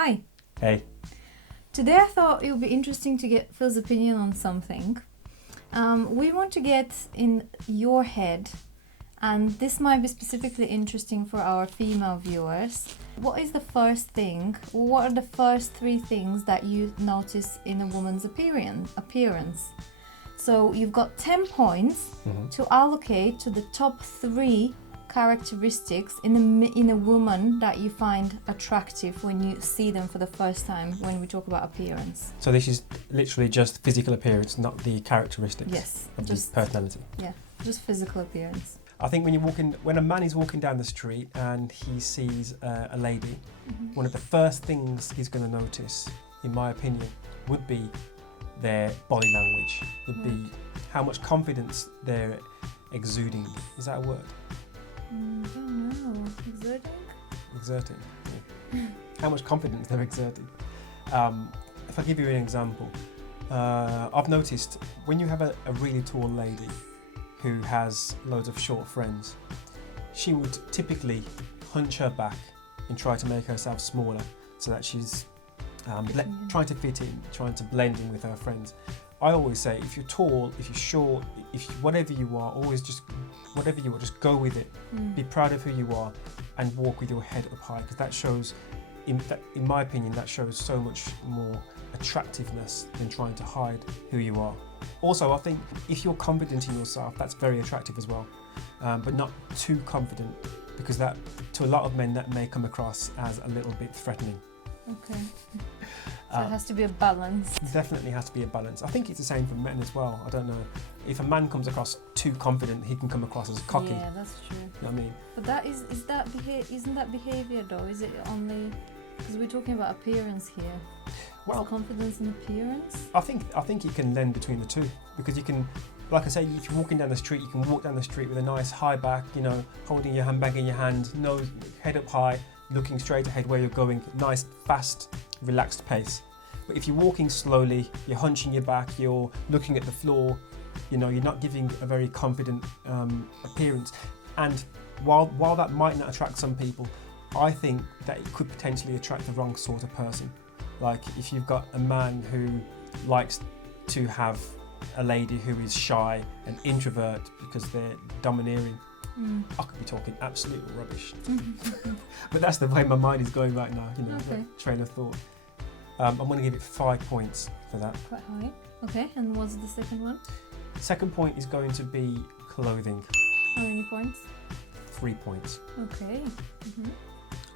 Hi. Hey. Today I thought it would be interesting to get Phil's opinion on something. We want to get in your head, and this might be specifically interesting for our female viewers. What is the first thing, what are the first three things that you notice in a woman's appearance? So you've got 10 points to allocate to the top three characteristics in a woman that you find attractive when you see them for the first time when we talk about appearance. So this is literally just physical appearance, not the characteristics of just the personality. Yeah, just physical appearance. I think when a man is walking down the street and he sees a lady, one of the first things he's going to notice, in my opinion, would be their body language, would be how much confidence they're exuding. Is that a word? I don't know. Exerting. Yeah. How much confidence they're exerting. If I give you an example, I've noticed when you have a really tall lady who has loads of short friends, she would typically hunch her back and try to make herself smaller so that she's trying to fit in, trying to blend in with her friends. I always say, if you're tall, if you're short, whatever you are, just go with it. Be proud of who you are and walk with your head up high, because that shows, in my opinion, that shows so much more attractiveness than trying to hide who you are. Also, I think if you're confident in yourself, that's very attractive as well, but not too confident, because that, to a lot of men, that may come across as a little bit threatening. Okay. So it has to be a balance. Definitely has to be a balance. I think it's the same for men as well. I don't know. If a man comes across too confident, he can come across as cocky. Yeah, that's true. You know what I mean? But that isn't that behavior though? Is it only because we're talking about appearance here? Well, is confidence in appearance? I think you can lend between the two, because you can, like I say, if you're walking down the street, you can walk down the street with a nice high back, holding your handbag in your hand, nose, head up high, looking straight ahead where you're going, nice, fast, relaxed pace. But if you're walking slowly, you're hunching your back, you're looking at the floor, you're not giving a very confident appearance. And while that might not attract some people, I think that it could potentially attract the wrong sort of person. Like if you've got a man who likes to have a lady who is shy and introvert because they're domineering, I could be talking absolute rubbish. But that's the way my mind is going right now, that train of thought. I'm going to give it 5 points for that. Quite high. Okay, and what's the second one? Second point is going to be clothing. How many points? 3 points. Okay.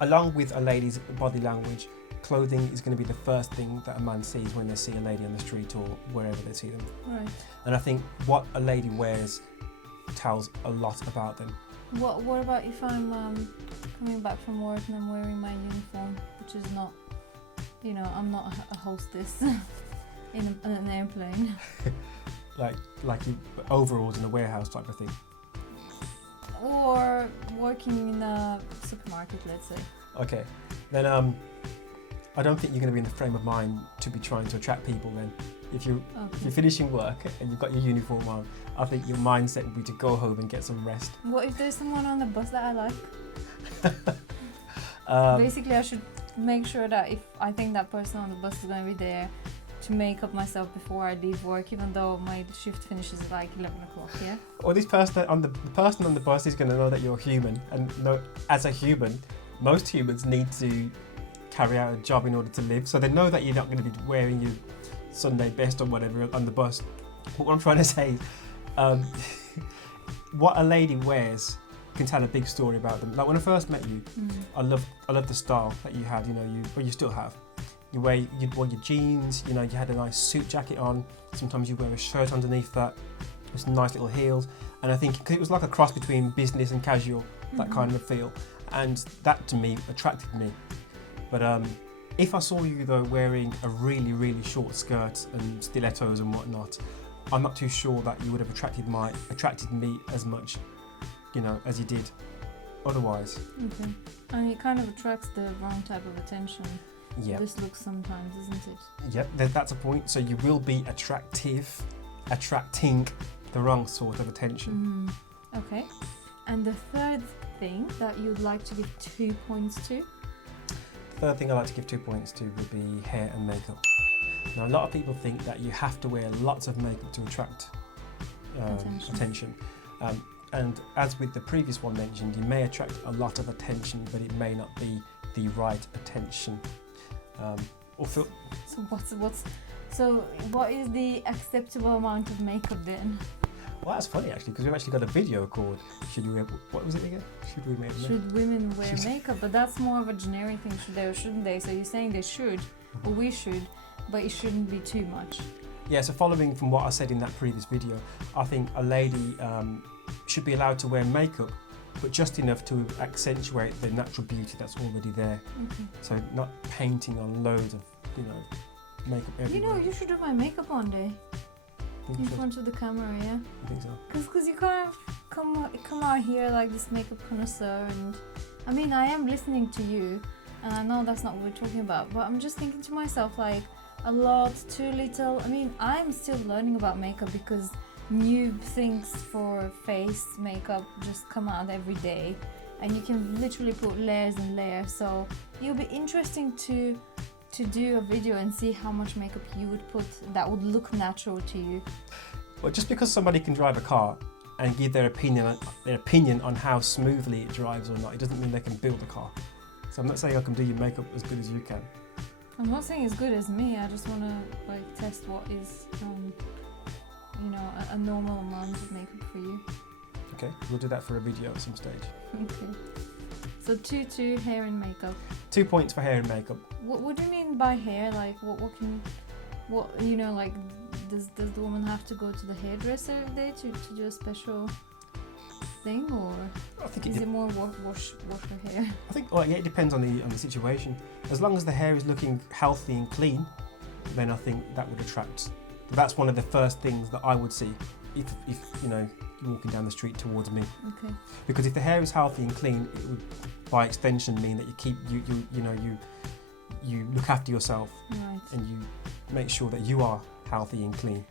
Along with a lady's body language, clothing is going to be the first thing that a man sees when they see a lady on the street or wherever they see them. Right. And I think what a lady wears tells a lot about them. What about if I'm coming back from work and I'm wearing my uniform, which is not, I'm not a hostess in an airplane. like overalls in a warehouse type of thing. Or working in a supermarket, let's say. Okay, then I don't think you're going to be in the frame of mind to be trying to attract people then. If you're finishing work and you've got your uniform on, I think your mindset would be to go home and get some rest. What if there's someone on the bus that I like? Basically, I should make sure that if I think that person on the bus is going to be there, to make up myself before I leave work, even though my shift finishes at like 11 o'clock, yeah? Or this person the person on the bus is going to know that you're human, and as a human, most humans need to carry out a job in order to live, so they know that you're not going to be wearing your Sunday best or whatever on the bus. But what I'm trying to say is, what a lady wears can tell a big story about them. Like when I first met you, I love the style that you had. You still have. You'd wear your jeans. You had a nice suit jacket on. Sometimes you wear a shirt underneath that with some nice little heels. And I think it was like a cross between business and casual, that kind of feel. And that to me attracted me. But if I saw you though wearing a really, really short skirt and stilettos and whatnot, I'm not too sure that you would have attracted me as much, as you did otherwise. Okay. And it kind of attracts the wrong type of attention. Yeah. This looks sometimes, isn't it? Yep, that's a point. So you will be attracting the wrong sort of attention. Okay. And the third thing that you'd like to give 2 points to? third thing I like to give 2 points to would be hair and makeup. Now, a lot of people think that you have to wear lots of makeup to attract attention. And as with the previous one mentioned, you may attract a lot of attention, but it may not be the right attention. Or Phill. So what is the acceptable amount of makeup then? Well, that's funny actually, because we've actually got a video called "Should We Wear?" What was it again? Should we wear makeup? Should women wear makeup? But that's more of a generic thing, should they or shouldn't they? So you're saying they should, or we should, but it shouldn't be too much. Yeah, so following from what I said in that previous video, I think a lady should be allowed to wear makeup, but just enough to accentuate the natural beauty that's already there. Okay. So not painting on loads of, makeup everywhere. You should do my makeup one day. In front of the camera, yeah? I think so. Because you kind of come out here like this makeup connoisseur, and I mean, I am listening to you, and I know that's not what we're talking about, but I'm just thinking to myself, like, a lot, too little. I mean, I'm still learning about makeup because new things for face makeup just come out every day, and you can literally put layers and layers. So it'll be interesting to do a video and see how much makeup you would put that would look natural to you. Well, just because somebody can drive a car and give their opinion on how smoothly it drives or not, it doesn't mean they can build a car. So I'm not saying I can do your makeup as good as you can. I'm not saying as good as me. I just want to test what is a normal amount of makeup for you. Okay, we'll do that for a video at some stage. Okay. So 2 hair and makeup. 2 points for hair and makeup. What do you mean by hair? Like does the woman have to go to the hairdresser every day to do a special thing, or I think is it more wash her hair? I think it depends on the situation. As long as the hair is looking healthy and clean, then I think that would attract. That's one of the first things that I would see if you're walking down the street towards me. Okay. Because if the hair is healthy and clean, it would by extension mean that you look after yourself, Right. and you make sure that you are healthy and clean.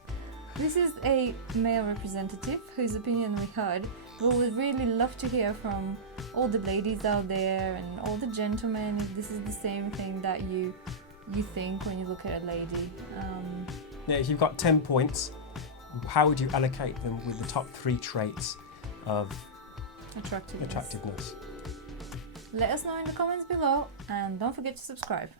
This is a male representative whose opinion we heard, but we'd really love to hear from all the ladies out there and all the gentlemen if this is the same thing that you think when you look at a lady. Now, if you've got 10 points, how would you allocate them with the top 3 traits of attractiveness? Let us know in the comments below, and don't forget to subscribe.